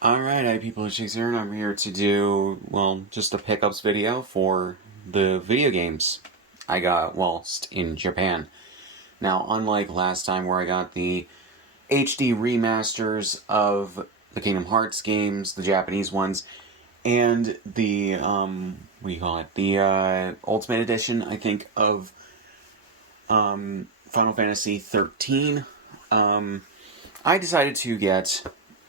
Alright, hi people, it's Scsigs here, and I'm here to do, well, just a pickups video for the video games I got whilst in Japan. Now, unlike last time where I got the HD remasters of the Kingdom Hearts games, the Japanese ones, and the, what do you call it, the Ultimate Edition, I think, of Final Fantasy 13, I decided to get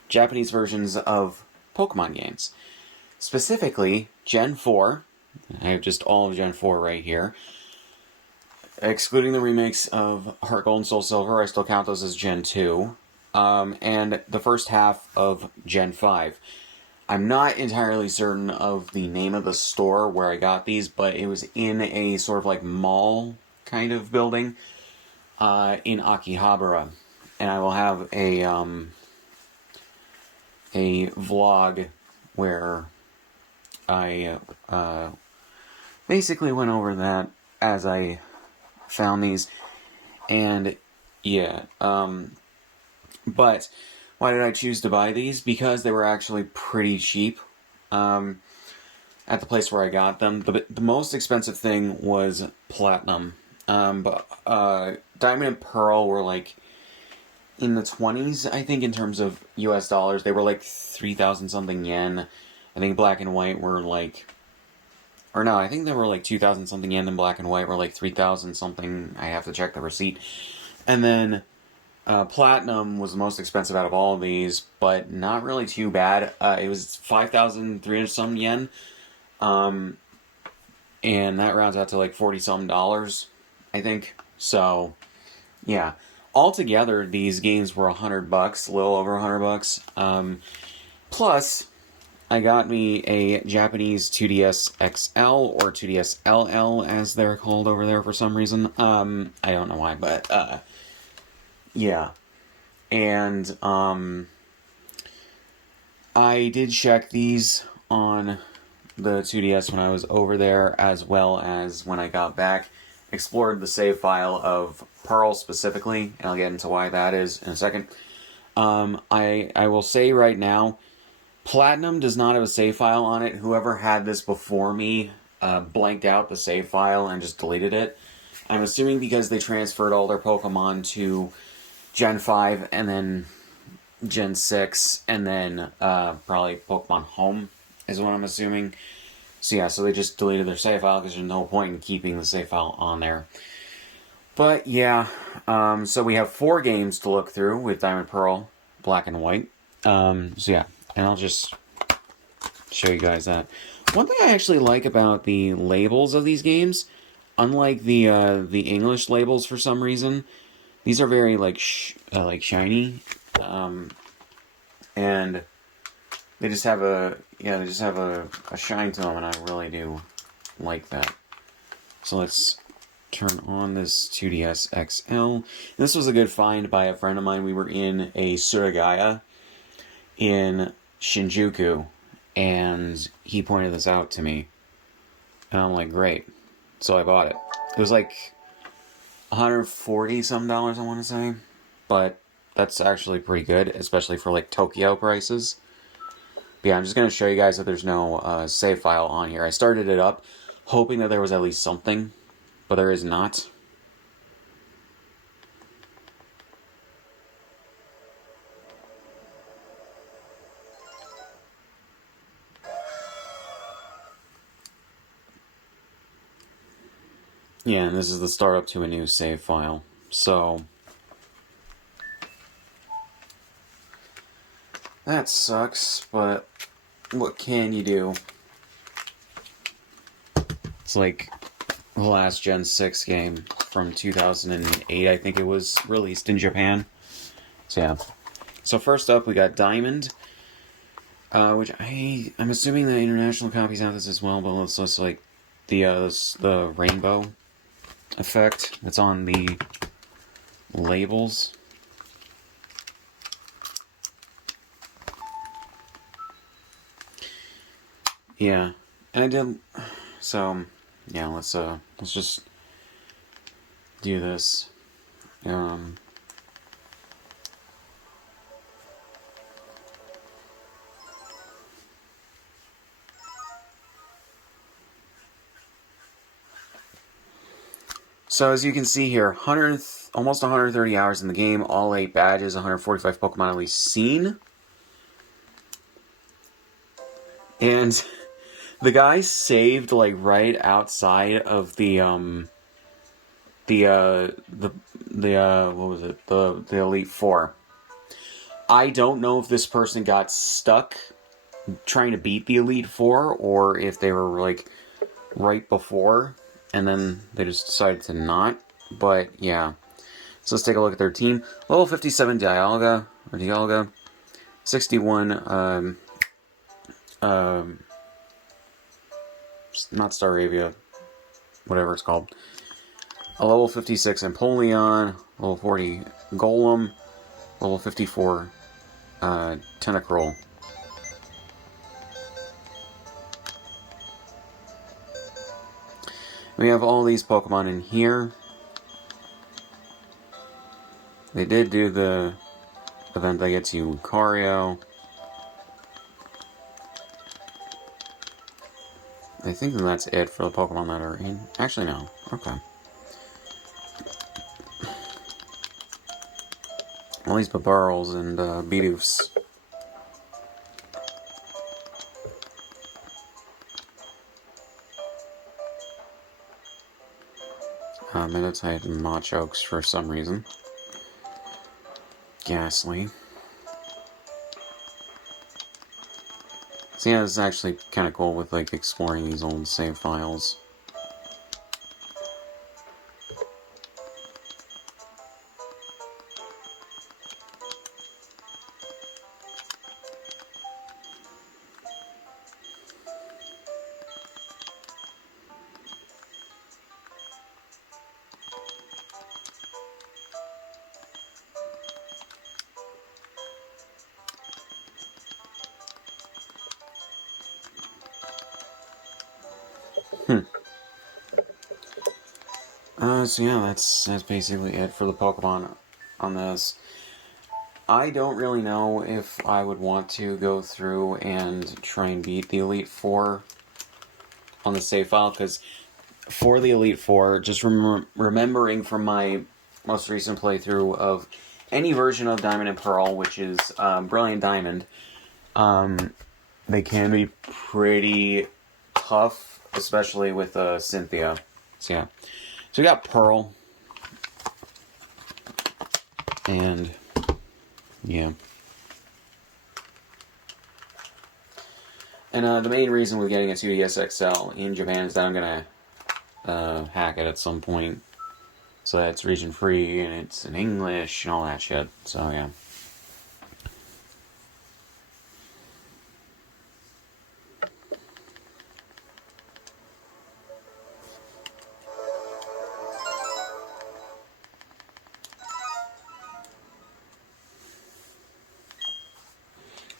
Japanese versions of Pokemon games. Specifically, Gen 4. I have just all of Gen 4 right here. Excluding the remakes of Heart Gold and Soul Silver, I still count those as Gen 2. And the first half of Gen 5. I'm not entirely certain of the name of the store where I got these, but it was in a sort of like mall kind of building in Akihabara. And I will have a vlog where I basically went over that as I found these. And yeah, but why did I choose to buy these? Because they were actually pretty cheap at the place where I got them. The most expensive thing was Platinum. But Diamond and Pearl were like in the 20s, I think, in terms of US dollars. They were like 3,000 something yen. I think Black and White were like, or no, I think they were like 2,000 something yen, and Black and White were like 3,000 something. I have to check the receipt. And then Platinum was the most expensive out of all of these, but not really too bad. It was 5,300 some yen. And that rounds out to like 40 some dollars, I think. So, yeah. Altogether, these games were $100, a little over $100. Plus, I got me a Japanese 2DS XL, or 2DS LL, as they're called over there for some reason. I don't know why, but, yeah. And, I did check these on the 2DS when I was over there, as well as when I got back. Explored the save file of Pearl specifically, and I'll get into why that is in a second. I will say right now, Platinum does not have a save file on it. Whoever had this before me blanked out the save file and just deleted it. I'm assuming because they transferred all their Pokemon to Gen 5 and then Gen 6 and then probably Pokemon Home is what I'm assuming. So yeah, so they just deleted their save file because there's no point in keeping the save file on there. But yeah, so we have 4 games to look through with Diamond Pearl, Black and White. So yeah, and I'll just show you guys that. One thing I actually like about the labels of these games, unlike the English labels for some reason, these are very like shiny, and they just have a shine to them, and I really do like that. So let's turn on this 2DS XL. This was a good find by a friend of mine. We were in a Suragaya in Shinjuku, and he pointed this out to me, and I'm like, great. So I bought it. It was like $140 some, I want to say, but that's actually pretty good, especially for like Tokyo prices. But yeah, I'm just going to show you guys that there's no save file on here. I started it up hoping that there was at least something, but there is not. Yeah, and this is the startup to a new save file. So that sucks, but what can you do? It's like the last Gen 6 game from 2008, I think it was released in Japan. So yeah. So first up, we got Diamond, which I'm assuming the international copies have this as well, but let's just like the rainbow effect that's on the labels. Yeah, and I did. So yeah, let's just do this. So as you can see here, almost 130 hours in the game, all 8 badges, 145 Pokemon at least seen. And the guy saved like right outside of the what was it? The Elite Four. I don't know if this person got stuck trying to beat the Elite Four or if they were like right before and then they just decided to not. But yeah. So let's take a look at their team. Level 57 Dialga, 61 not Staravia, whatever it's called. A level 56 Empoleon, level 40 Golem, level 54 Tentacruel. We have all these Pokemon in here. They did do the event that gets you Lucario. I think that's it for the Pokemon that are in. Actually, no. Okay. All these Babarals and Bidoofs. Meditite and Machokes for some reason. Ghastly. So yeah, it's actually kind of cool with like exploring these old save files. So yeah, that's basically it for the Pokemon on this. I don't really know if I would want to go through and try and beat the Elite Four on the save file, because for the Elite Four, just remembering from my most recent playthrough of any version of Diamond and Pearl, which is Brilliant Diamond, they can be pretty tough, especially with Cynthia. So yeah. So we got Pearl. And yeah. And the main reason with getting a 2DS XL in Japan is that I'm gonna hack it at some point. So that's region free and it's in English and all that shit. So yeah.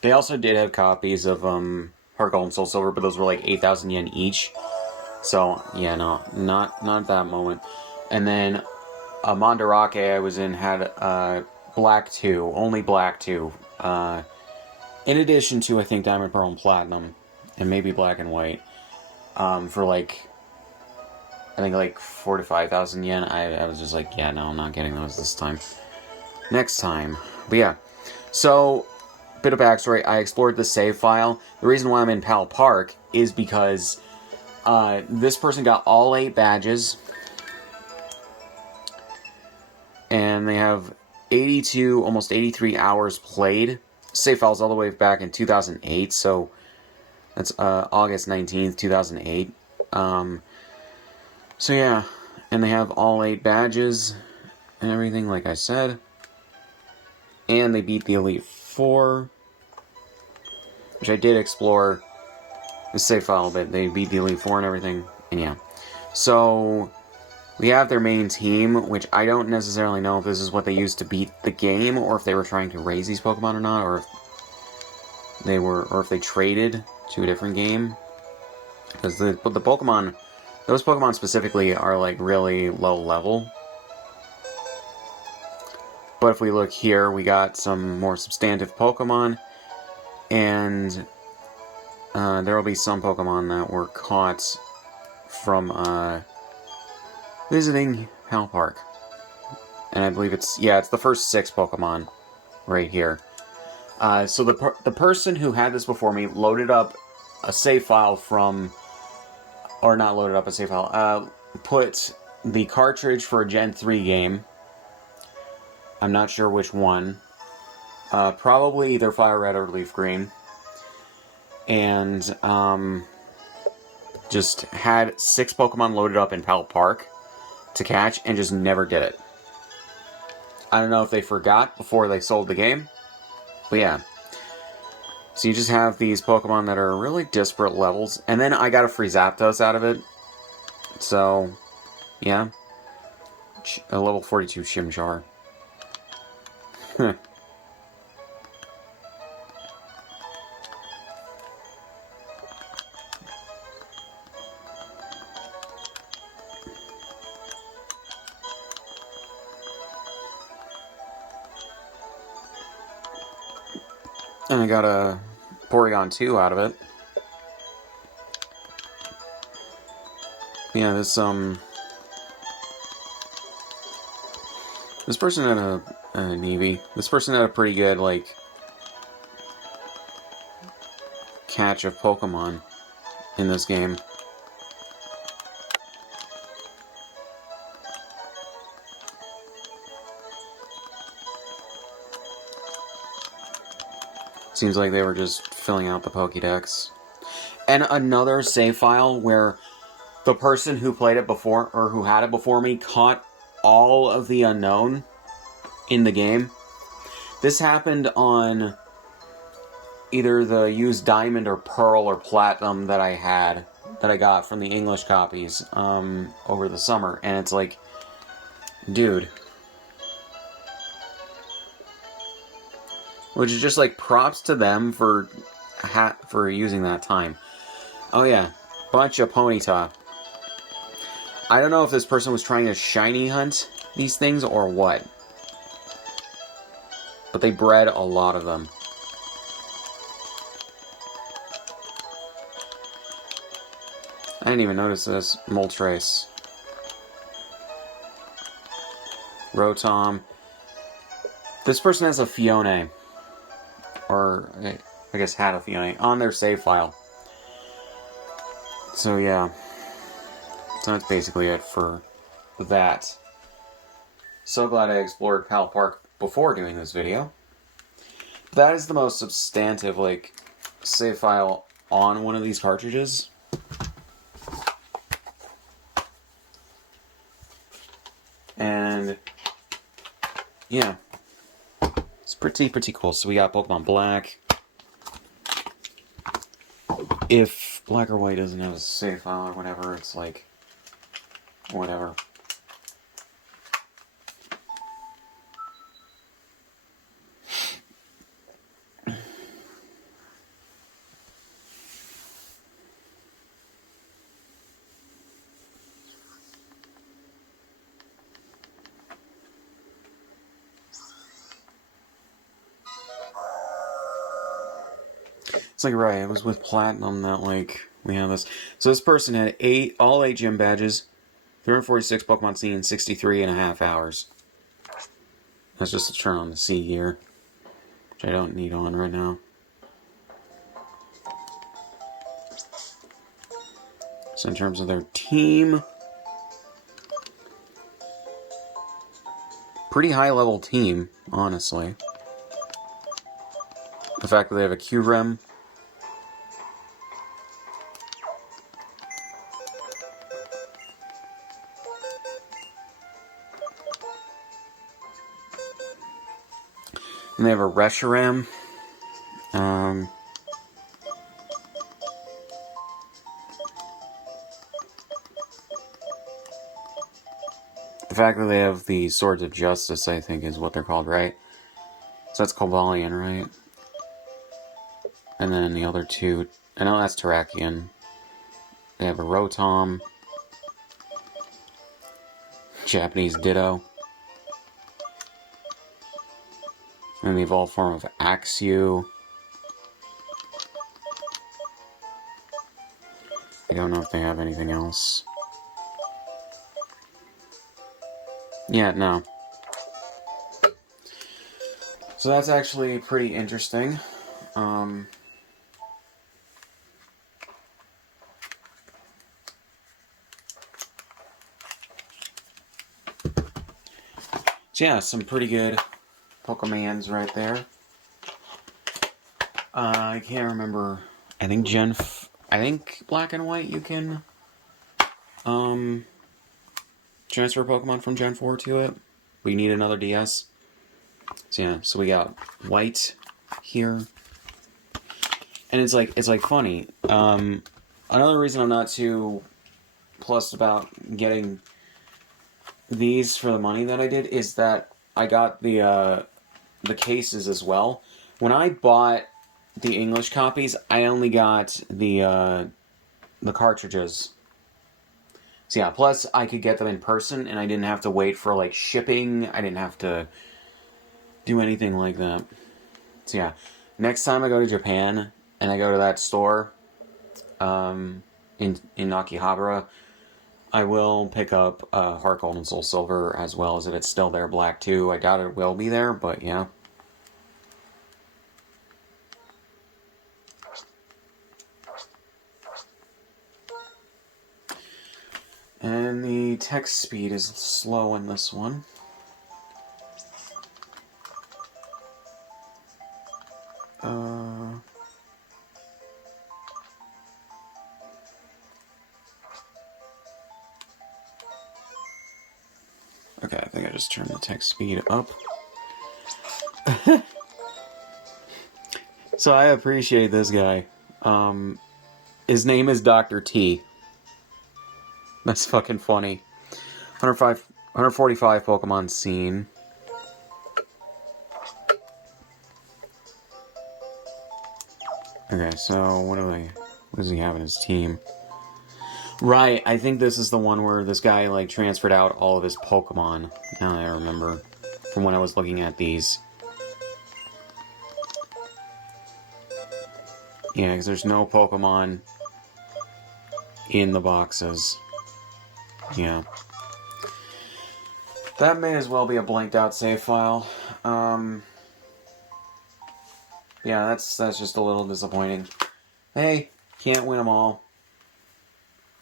They also did have copies of Heart Gold and Soul Silver, but those were like 8,000 yen each. So yeah, no, not at that moment. And then Mandarake I was in had Black 2, only Black 2. In addition to I think Diamond, Pearl, and Platinum, and maybe Black and White, for like I think like 4,000 to 5,000 yen. I was just like, yeah, no, I'm not getting those this time. Next time, but yeah. So, bit of backstory, I explored the save file. The reason why I'm in Pal Park is because this person got all 8 badges. And they have 82, almost 83 hours played. Save files all the way back in 2008, so that's August 19th, 2008. So yeah, and they have all 8 badges and everything, like I said. And they beat the Elite Four, which I did explore the save file, but they beat the Elite Four and everything, and yeah. So, we have their main team, which I don't necessarily know if this is what they used to beat the game, or if they were trying to raise these Pokemon or not, or if they traded to a different game. Because the Pokemon, those Pokemon specifically are like really low level. But if we look here, we got some more substantive Pokemon, and there will be some Pokemon that were caught from visiting Pal Park. And I believe it's the first 6 Pokemon right here. So the person who had this before me loaded up a save file from, or not loaded up a save file, put the cartridge for a Gen 3 game. I'm not sure which one. Probably either Fire Red or Leaf Green. And just had 6 Pokemon loaded up in Pal Park to catch and just never did it. I don't know if they forgot before they sold the game, but yeah. So you just have these Pokemon that are really disparate levels, and then I got a free Zapdos out of it. So, yeah. A level 42 Chimchar. And I got a Porygon 2 out of it. Yeah, this person had a Eevee. This person had a pretty good, like, catch of Pokemon in this game. Seems like they were just filling out the Pokédex. And another save file where the person who played it before, or who had it before me, caught all of the unknown in the game. This happened on either the used Diamond or Pearl or Platinum that I got from the English copies over the summer. And it's like, dude. Which is just like props to them for using that time. Oh yeah, bunch of Ponyta. I don't know if this person was trying to shiny hunt these things or what. But they bred a lot of them. I didn't even notice this. Moltres. Rotom. This person has a Fione. Or, I guess had a Fione on their save file. So yeah. So that's basically it for that. So glad I explored Pal Park before doing this video. That is the most substantive, like, save file on one of these cartridges. And yeah. It's pretty cool. So we got Pokemon Black. If Black or White doesn't have a save file or whatever, it's like, whatever. It's like, right, it was with Platinum that, like, we have this. So this person had all 8 gym badges, 346 Pokemon seen in 63.5 hours. That's just a turn on the C gear, which I don't need on right now. So in terms of their team, pretty high level team, honestly. The fact that they have a Q-Rem. And they have a Reshiram. The fact that they have the Swords of Justice, I think, is what they're called, right? So that's Cobalion, right? And then the other two, I know that's Terrakion. They have a Rotom. Japanese Ditto. And the evolved form of Axew. I don't know if they have anything else. Yeah, no. So that's actually pretty interesting. So yeah, some pretty good Pokemans right there. I can't remember. I think I think Black and White you can transfer Pokemon from Gen 4 to it. We need another DS. So yeah, so we got White here. And it's like funny. Another reason I'm not too plussed about getting these for the money that I did is that I got the cases as well. When I bought the English copies, I only got the cartridges. So yeah, plus I could get them in person, and I didn't have to wait for like shipping. I didn't have to do anything like that. So yeah, next time I go to Japan and I go to that store in Akihabara, I will pick up Heart Gold and Soul Silver, as well as if it's still there, Black 2. I doubt it will be there, but yeah. And the text speed is slow in this one. Okay, I think I just turned the text speed up. So I appreciate this guy. His name is Dr. T. That's fucking funny. 145 Pokemon seen. Okay, so what does he have in his team? Right, I think this is the one where this guy like transferred out all of his Pokemon. Now that I remember from when I was looking at these. Yeah, because there's no Pokemon in the boxes. Yeah. That may as well be a blanked out save file. Yeah, that's just a little disappointing. Hey, can't win them all.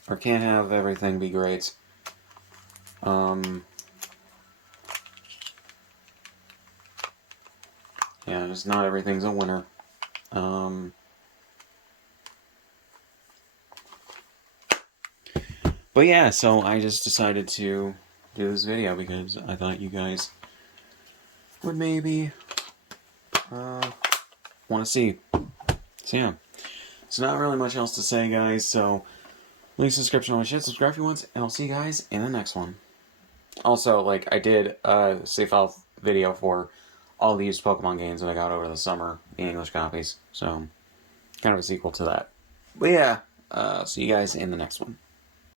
Or can't have everything be great. Yeah, just not everything's a winner. But yeah, so I just decided to do this video because I thought you guys would maybe want to see. So yeah, so not really much else to say, guys. So link subscription on my shit, subscribe if you want, and I'll see you guys in the next one. Also, like, I did a save file video for all the used Pokemon games that I got over the summer, the English copies. So kind of a sequel to that. But yeah, see you guys in the next one.